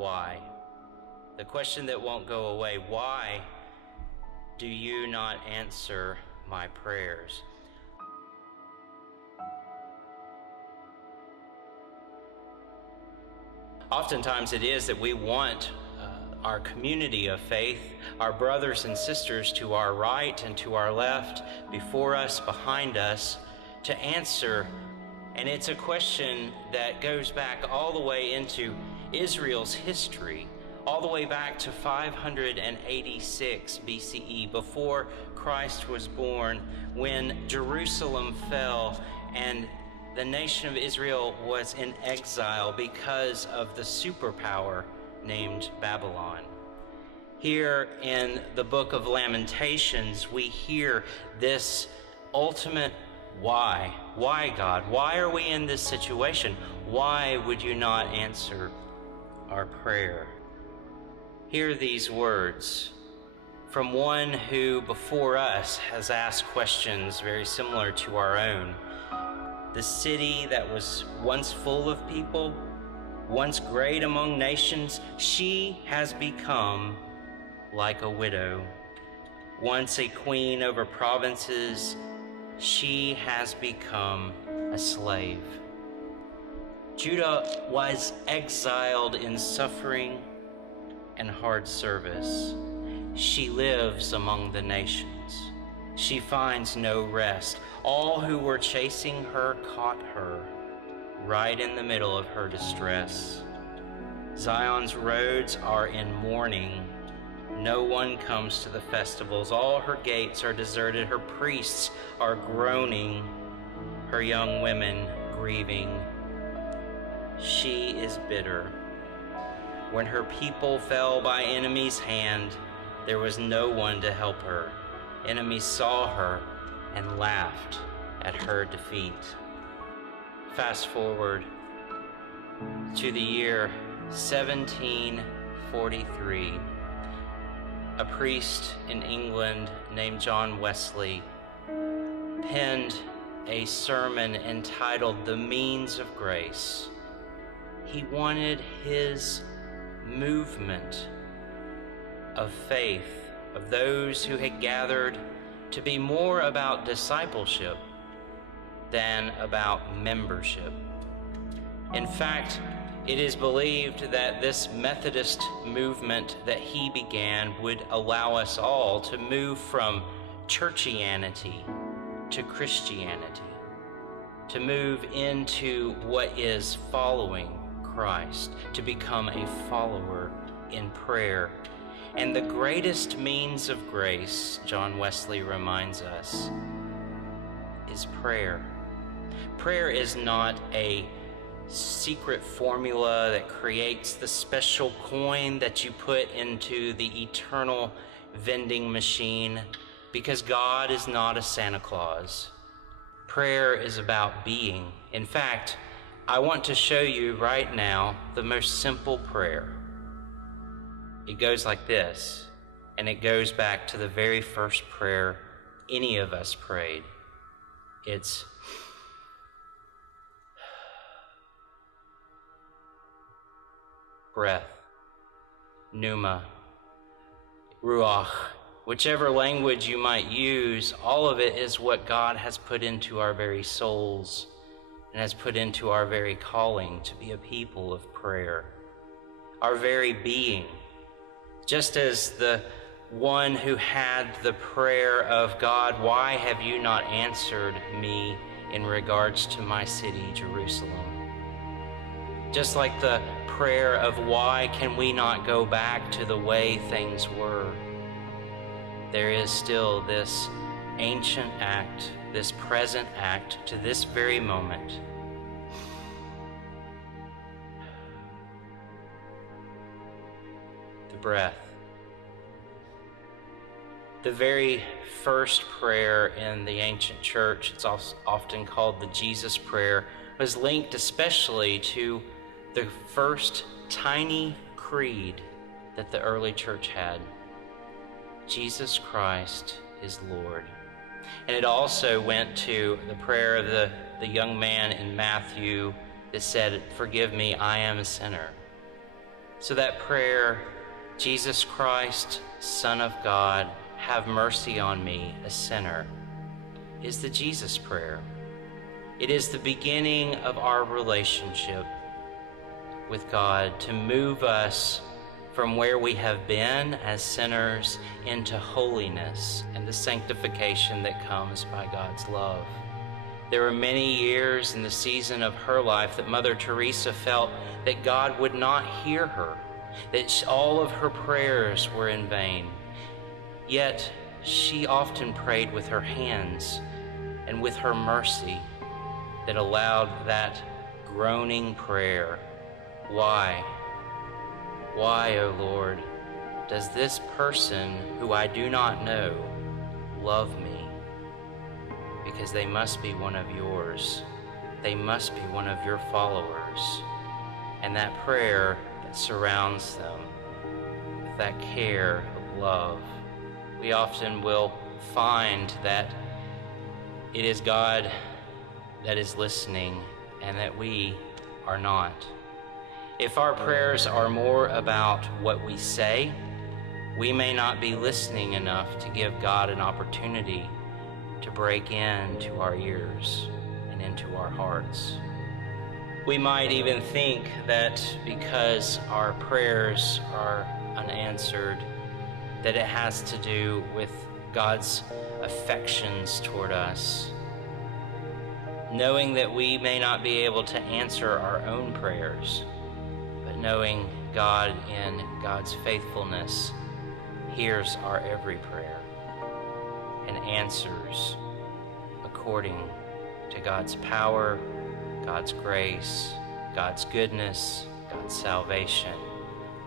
why. The question that won't go away: why do you not answer my prayers? Oftentimes it is that we want our community of faith, our brothers and sisters to our right and to our left, before us, behind us, to answer. And it's a question that goes back all the way into Israel's history, all the way back to 586 BCE, before Christ was born, when Jerusalem fell and the nation of Israel was in exile because of the superpower named Babylon. Here in the book of Lamentations, we hear this ultimate why. Why, God? Why are we in this situation? Why would you not answer our prayer? Hear these words from one who before us has asked questions very similar to our own. The city that was once full of people, once great among nations, she has become like a widow. Once a queen over provinces, she has become a slave. Judah was exiled in suffering and hard service. She lives among the nations. She finds no rest. All who were chasing her caught her right in the middle of her distress. Zion's roads are in mourning. No one comes to the festivals. All her gates are deserted. Her priests are groaning. Her young women grieving. She is bitter. When her people fell by enemies' hand, there was no one to help her. Enemies saw her and laughed at her defeat. Fast forward to the year 1743. A priest in England named John Wesley penned a sermon entitled "The Means of Grace." He wanted his movement of faith, of those who had gathered, to be more about discipleship than about membership. In fact, it is believed that this Methodist movement that he began would allow us all to move from churchianity to Christianity, to move into what is following Christ, to become a follower in prayer. And the greatest means of grace, John Wesley reminds us, is prayer. Prayer is not a secret formula that creates the special coin that you put into the eternal vending machine, because God is not a Santa Claus. Prayer is about being. In fact, I want to show you right now the most simple prayer. It goes like this, and it goes back to the very first prayer any of us prayed. It's breath, pneuma, ruach, whichever language you might use. All of it is what God has put into our very souls and has put into our very calling to be a people of prayer. Our very being. Just as the one who had the prayer of God, "Why have you not answered me in regards to my city, Jerusalem?" Just like the prayer of why can we not go back to the way things were, there is still this ancient act, this present act to this very moment. The breath. The very first prayer in the ancient church, it's often called the Jesus prayer, was linked especially to the first tiny creed that the early church had. Jesus Christ is Lord. And it also went to the prayer of the young man in Matthew that said, "Forgive me, I am a sinner." So that prayer, Jesus Christ, Son of God, have mercy on me, a sinner, is the Jesus prayer. It is the beginning of our relationship with God to move us from where we have been as sinners into holiness and the sanctification that comes by God's love. There were many years in the season of her life that Mother Teresa felt that God would not hear her, that all of her prayers were in vain. Yet she often prayed with her hands and with her mercy that allowed that groaning prayer, why, O Lord, does this person who I do not know love me? Because they must be one of yours. They must be one of your followers. And that prayer that surrounds them with that care of love, we often will find that it is God that is listening and that we are not. If our prayers are more about what we say, we may not be listening enough to give God an opportunity to break into our ears and into our hearts. We might even think that because our prayers are unanswered, that it has to do with God's affections toward us, knowing that we may not be able to answer our own prayers, but knowing God in God's faithfulness hears our every prayer and answers according to God's power, God's grace, God's goodness, God's salvation,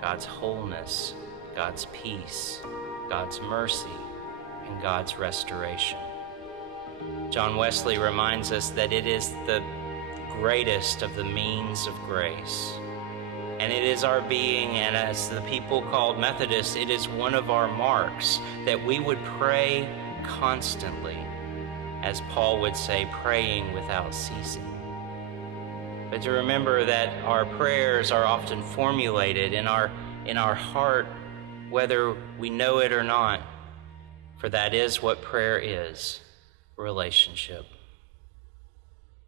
God's wholeness, God's peace, God's mercy, and God's restoration. John Wesley reminds us that it is the greatest of the means of grace. And it is our being, and as the people called Methodists, it is one of our marks that we would pray constantly, as Paul would say, praying without ceasing. But to remember that our prayers are often formulated in our heart, whether we know it or not, for that is what prayer is, relationship.